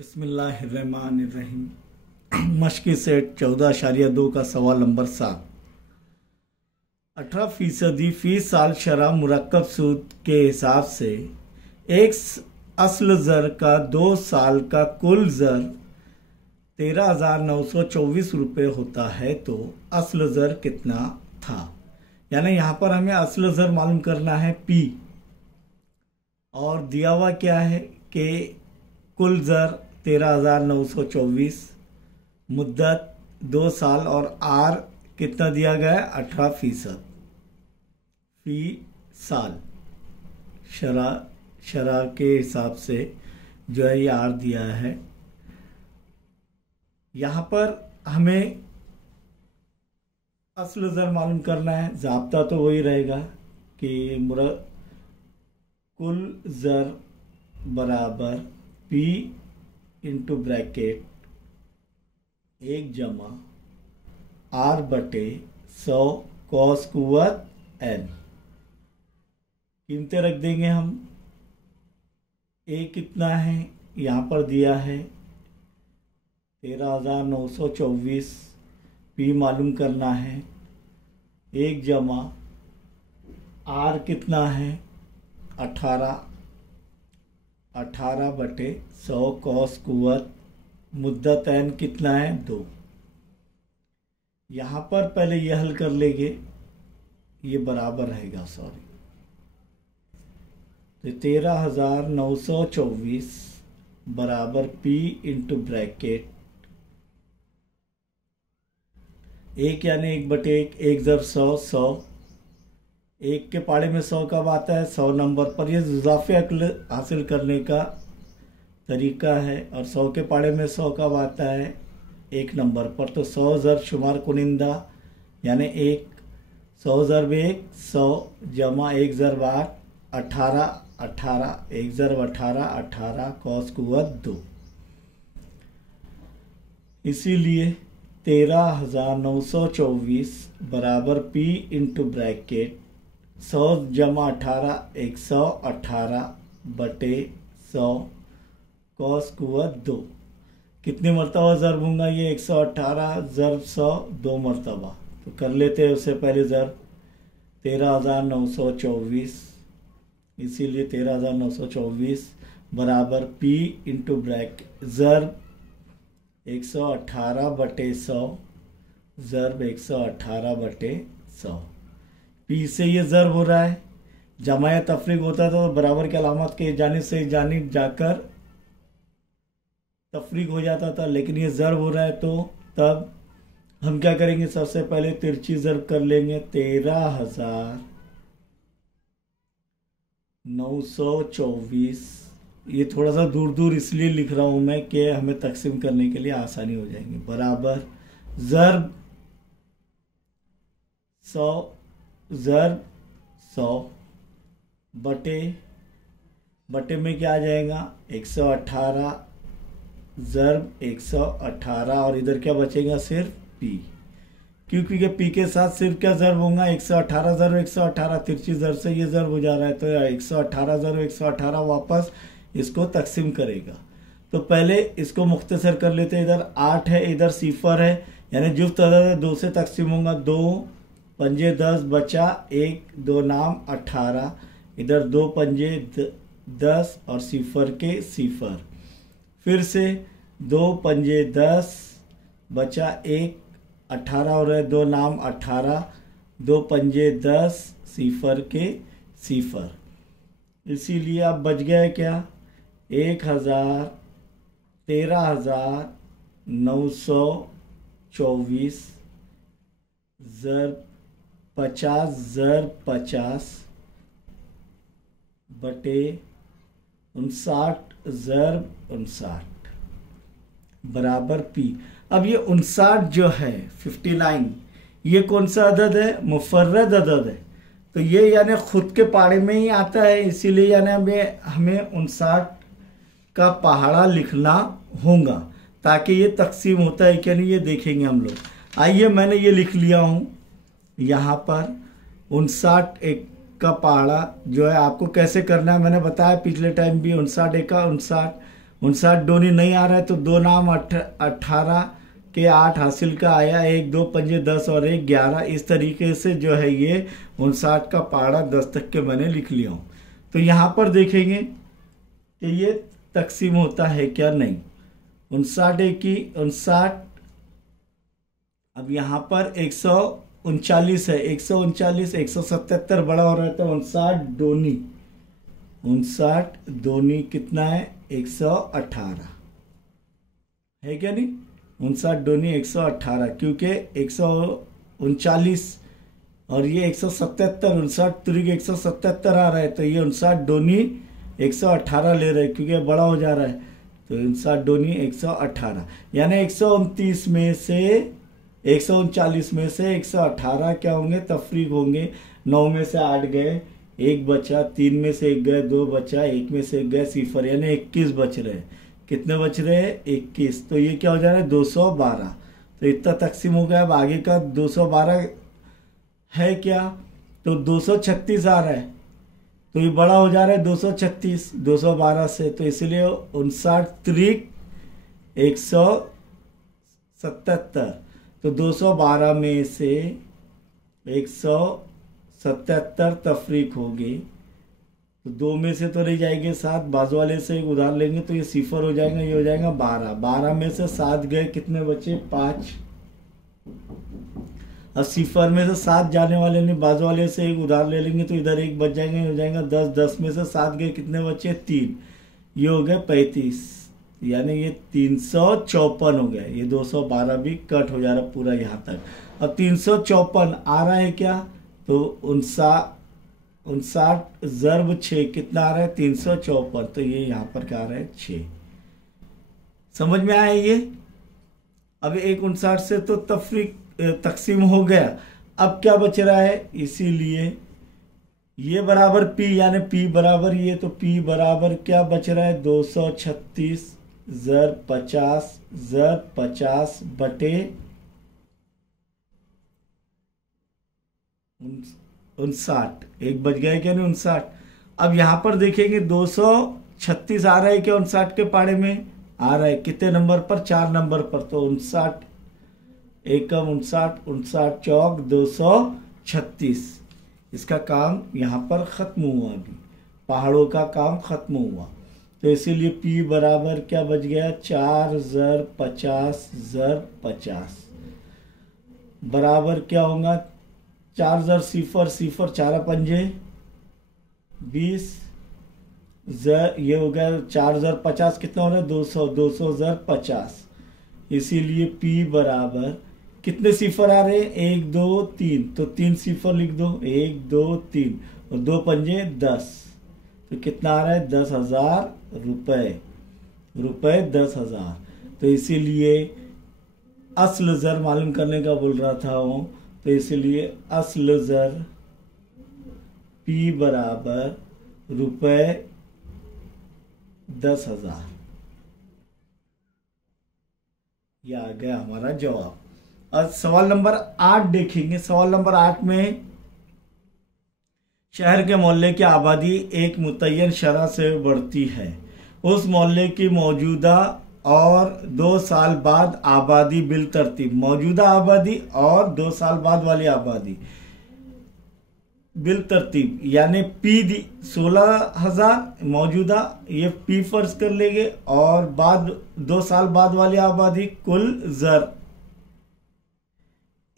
बिस्मिल्लाहिर्रहमानिर्रहीम। मश्की सेट 14.2 का सवाल नंबर 7। 18% फी साल शरह मुरक्कब सूद के हिसाब से एक असल ज़र का 2 साल का कुल ज़र 13,924 रुपये होता है, तो असल ज़र कितना था। यानी यहाँ पर हमें असल ज़र मालूम करना है P, और दिया हुआ क्या है कि कुल ज़र 13,924, मुद्दत 2 साल और R कितना दिया गया है 18% फी साल शरह के हिसाब से जो है ये R दिया है। यहाँ पर हमें असल ज़र मालूम करना है। ज़ाब्ता तो वही रहेगा कि कुल ज़र बराबर P इंटू ब्रैकेट 1 जमा R बटे 100 कॉस कुव्वत N। कीमतें रख देंगे हम। A कितना है यहाँ पर दिया है 13,924, P मालूम करना है 1 जमा R कितना है 18 बटे 100 कॉस कुव्वत, मुद्दत N कितना है 2। यहाँ पर पहले ये हल कर लेंगे, ये बराबर रहेगा तो 13,924 बराबर P इंटू ब्रैकेट 1 यानी 1 बटे 1 ज़र 100 1 के पाड़े में 100 कब आता है 100 नंबर पर। यह इज़ाफ़े अक्ल हासिल करने का तरीका है। और 100 के पाड़े में 100 कब आता है 1 नंबर पर। तो 100 ज़र शुमार कुनिंदा यानी 100 ज़र 100 जमा 1 ज़र 18 1 ज़र 18 कॉस कुव्वत 2। इसीलिए 13,924 बराबर P इंटू ब्रैकेट 100 जमा 18 118 बटे 100 कॉस कुव्वत 2। कितनी मरतबा ज़रब होगा ये 118 ज़रब 100 2 मरतबा। तो कर लेते हैं उससे पहले ज़रब 13,924, इसीलिए 13,924 बराबर P इंटू ब्रैकेट ज़रब 118 बटे 100 ज़रब 118 बटे 100। P से ये ज़रब हो रहा है। जमा या तफरीक होता है तो बराबर की अलामत के जानिब से जानिब जाकर तफरीक हो जाता था, लेकिन ये ज़रब हो रहा है तो तब हम क्या करेंगे, सबसे पहले तिरछी ज़रब कर लेंगे। 13,924, ये थोड़ा सा दूर दूर इसलिए लिख रहा हूं मैं कि हमें तकसीम करने के लिए आसानी हो जाएगी। बराबर ज़रब 100 बटे में क्या आ जाएगा 118 ज़रब 118, और इधर क्या बचेगा सिर्फ P, क्योंकि P के साथ सिर्फ क्या ज़रब होगा 118 ज़रब 118, तिरछी ज़रब से ये ज़रब हो जा रहा है तो 118 ज़रब 118 वापस इसको तकसीम करेगा। तो पहले इसको मुख्तसर कर लेते हैं। इधर 8 है, इधर 0 है, यानी जुफ्त तदाद है 2 से तकसीम होगा। 2 पंजे 10 बचा 1 2 नाम 18, इधर 2 पंजे 10 और 0 के 0। फिर से 2 पंजे 10 बचा 1 18 और 2 नाम 18, 2 पंजे 10 0 के 0। इसीलिए अब बच गया क्या 13,924 ज़रब 50 ज़रब 50 बटे 59 ज़रब 59 बराबर P। अब ये 59 जो है 59, ये कौन सा अदद है, मुफर्रद अदद है, तो ये यानी खुद के पाड़े में ही आता है। इसीलिए यानी हमें 59 का पहाड़ा लिखना होगा ताकि ये तकसीम होता है क्या नहीं ये देखेंगे हम लोग। आइए मैंने ये लिख लिया हूँ यहाँ पर 59 एक का पहाड़ा जो है आपको कैसे करना है मैंने बताया पिछले टाइम भी। 59 एका 59 59 डोनी नहीं आ रहा है तो दो नाम 18 के 8 हासिल का आया, 1 2 पंजे 10 और 1 11। इस तरीके से जो है ये 59 का पहाड़ा 10 तक के मैंने लिख लिया हूँ। तो यहाँ पर देखेंगे कि ये तकसीम होता है क्या, नहीं। 59 एक ही 59। अब यहाँ पर 139 है, 139 177 बड़ा हो रहा है तो 59 डोनी, 59 डोनी कितना है 118 है क्या नहीं। 59 डोनी 118, क्योंकि 139 और ये 177, 59 त्रिक 177 आ रहा है तो ये 59 डोनी 118 ले रहे हैं क्योंकि बड़ा हो जा रहा है। तो 59 डोनी 118, यानी 129 में से 139 में से 118 क्या होंगे, तफरीक होंगे। 9 में से 8 गए, 1 बचा, 3 में से 1 गए, 2 बचा, 1 में से 1 गए, 0, यानी 21 बच रहे हैं। कितने बच रहे हैं 21। तो ये क्या हो जा रहा है 212। तो इतना तकसीम हो गया। अब आगे का 212 है क्या, तो 236 आ रहा है तो ये बड़ा हो जा रहा है 236 212 से। तो इसलिए 59 त्रिक 177, तो 212 में से 177 तफरीक होगी तो 2 में से तो नहीं जाएंगे 7, बाजू वाले से एक उधार लेंगे तो ये 0 हो जाएगा, ये हो जाएगा 12। 12 में से 7 गए, कितने बचे 5। अब 0 में से 7 जाने वाले नहीं, बाजू वाले से एक उधार ले लेंगे तो इधर 1 बच जाएंगे, हो जाएगा 10। 10 में से 7 गए, कितने बचे 3, ये हो गए 35, यानी ये 354 हो गया। ये 212 भी कट हो जा रहा पूरा यहाँ तक। अब 354 आ रहा है क्या, तो 59 ज़र्ब 6 कितना आ रहा है 354, तो ये यहाँ पर क्या आ रहा है 6। समझ में आया ये। अब 159 से तो तफरीक तकसीम हो गया। अब क्या बच रहा है, इसीलिए ये बराबर P, यानी P बराबर ये, तो P बराबर क्या बच रहा है 236 ज़र्ब 50 ज़र्ब 50 बटे 59। एक बच गया क्या नहीं 59। अब यहां पर देखेंगे 236 आ रहा है क्या 59 के पाड़े में, आ रहा है कितने नंबर पर, 4 नंबर पर। तो 59 एकम 59 59 चौक 236। इसका काम यहाँ पर ख़त्म हुआ, अभी पहाड़ों का काम ख़त्म हुआ। तो इसीलिए P बराबर क्या बच गया 4 ज़र्ब 50 ज़र्ब 50 बराबर क्या होगा 4 ज़र 0 0 4 पंजे 20 ज़र, ये हो गया 4 ज़र 50 कितना हो रहा है 200 200 ज़र 50। इसीलिए P बराबर कितने 0 आ रहे हैं 1 2 3, तो 3 0 लिख दो 1 2 3 और 2 पंजे 10, तो कितना आ रहा है 10,000 रुपए 10,000। तो इसीलिए असल ज़र मालूम करने का बोल रहा था वो, तो इसीलिए असल ज़र P बराबर रुपए 10,000। ये आ गया हमारा जवाब। अब सवाल नंबर 8 देखेंगे। सवाल नंबर 8 में शहर के मोहल्ले की आबादी एक मुतय्यन शरह से बढ़ती है। उस मोहल्ले की मौजूदा और 2 साल बाद आबादी बिल तरतीब, मौजूदा आबादी और 2 साल बाद वाली आबादी बिल तरतीब, यानी P 16,000 मौजूदा, ये P फर्ज कर लेंगे, और बाद 2 साल बाद वाली आबादी कुल ज़र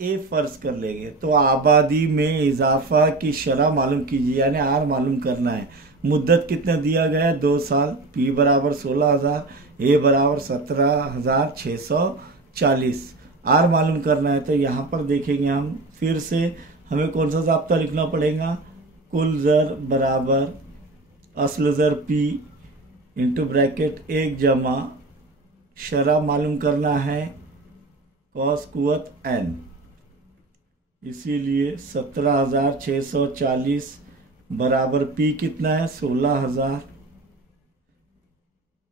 A फर्ज कर लेंगे। तो आबादी में इजाफा की शरह मालूम कीजिए, यानी R मालूम करना है। मुद्दत कितना दिया गया है 2 साल, P बराबर 16,000, A बराबर 17,640, R मालूम करना है। तो यहाँ पर देखेंगे हम फिर से, हमें कौन सा ज़ाब्ता लिखना पड़ेगा, कुल ज़र बराबर असल ज़र P इंटू ब्रैकेट 1 जमा शरह मालूम करना है कॉस कुवत N, इसीलिए 17,640 बराबर P कितना है 16,000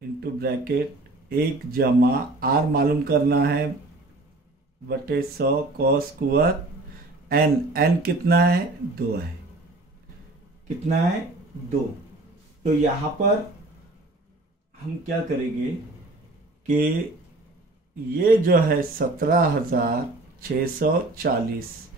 इंटू ब्रैकेट 1 जमा R मालूम करना है बटे 100 कॉस कुवत N। N कितना है 2 है, कितना है 2। तो यहाँ पर हम क्या करेंगे कि ये जो है 17,640,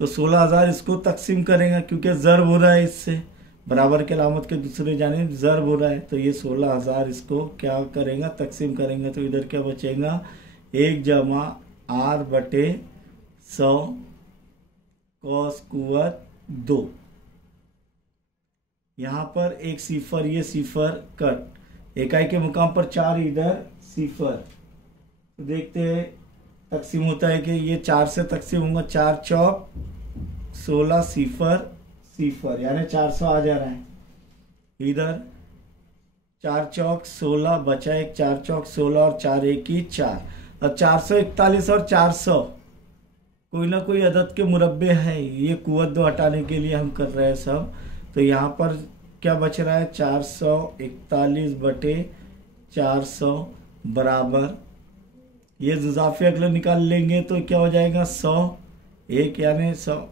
तो 16,000 इसको तकसीम करेंगे क्योंकि ज़र्ब हो रहा है, इससे बराबर के अलामत के दूसरे जानिब ज़र्ब हो रहा है। तो ये 16,000 इसको क्या करेंगे, तकसीम करेंगे। तो इधर क्या बचेगा, 1 जमा r बटे 100 cos कुवत 2। यहाँ पर एक सिफर, ये सिफर कट, इकाई के मुकाम पर 4, इधर सिफर। तो देखते हैं तकसीम होता है कि ये 4 से तकसीम होगा, 4 चौक 16 सिफर सिफर, यानी 400 आ जा रहा है। इधर 4 चौक 16 बचा एक, 4 चौक 16 और 4 एक ही 4। और 441 और 400 कोई ना कोई अदद के मुरब्बे हैं, ये कुवत 2 हटाने के लिए हम कर रहे हैं सब। तो यहाँ पर क्या बच रहा है, 441 बटे 400 बराबर, ये इजाफे अगले निकाल लेंगे तो क्या हो जाएगा, 100 एक, यानी 100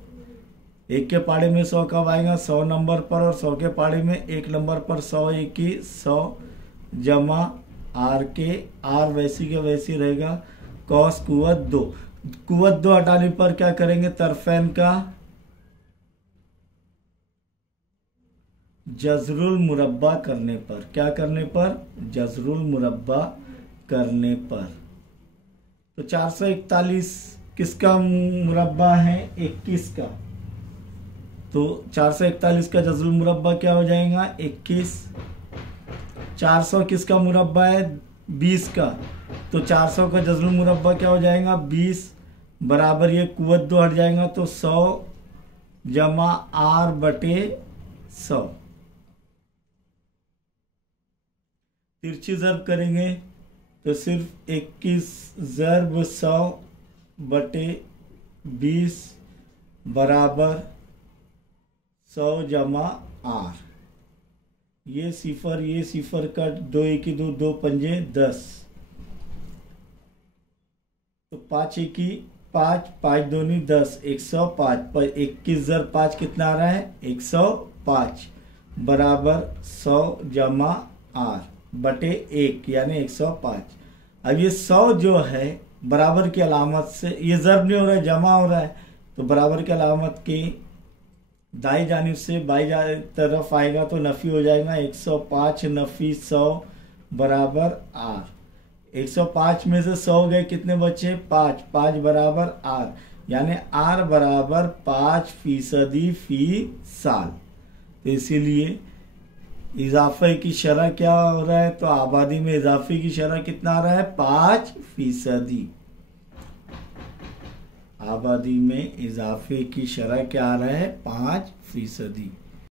एक के पाड़े में 100 कब आएगा, 100 नंबर पर, और 100 के पाड़े में 1 नंबर पर 100 एक ही 100 जमा आर के, आर वैसी के वैसी रहेगा, कॉस कुवत 2। कुवत 2 हटाने पर क्या करेंगे, तरफैन का जजरुल मुरब्बा करने पर, क्या करने पर, जजरुल मुरब्बा करने पर। तो 441 किसका मुरब्बा है, 21 का। तो 441 का जजरुल मुरब्बा क्या हो जाएगा, 21। 400 किसका मुरब्बा है, 20 का। तो 400 का जजरुल मुरब्बा क्या हो जाएगा, 20 बराबर, ये कुवत 2 हट जाएगा तो 100 जमा आर बटे 100। तिरछी ज़र्ब करेंगे तो सिर्फ 21 ज़र्ब 100 बटे 20 बराबर 100 जमा आर। ये सिफर कट, 2 एक ही 2, 2 पंजे 10। तो 5 एक ही 5, 5 दूनी 10, 105 पर 21 ज़र्ब 5 कितना आ रहा है, 105 बराबर 100 जमा आर बटे 1, यानी 105। अब ये 100 जो है बराबर की अलामत से, ये ज़र्ब नहीं हो रहा है, जमा हो रहा है, तो बराबर की अलामत की दाई जानिब से बाई तरफ आएगा तो नफ़ी हो जाएगा, 105 नफ़ी 100 बराबर आर। 105 में से 100 गए, कितने बचे, 5, 5 बराबर आर, यानी आर बराबर 5% फी साल। तो इसीलिए इजाफे की शरह क्या हो रहा है, तो आबादी में इजाफे की शरह कितना आ रहा है, 5%। आबादी में इजाफे की शरह क्या आ रहा है, 5%।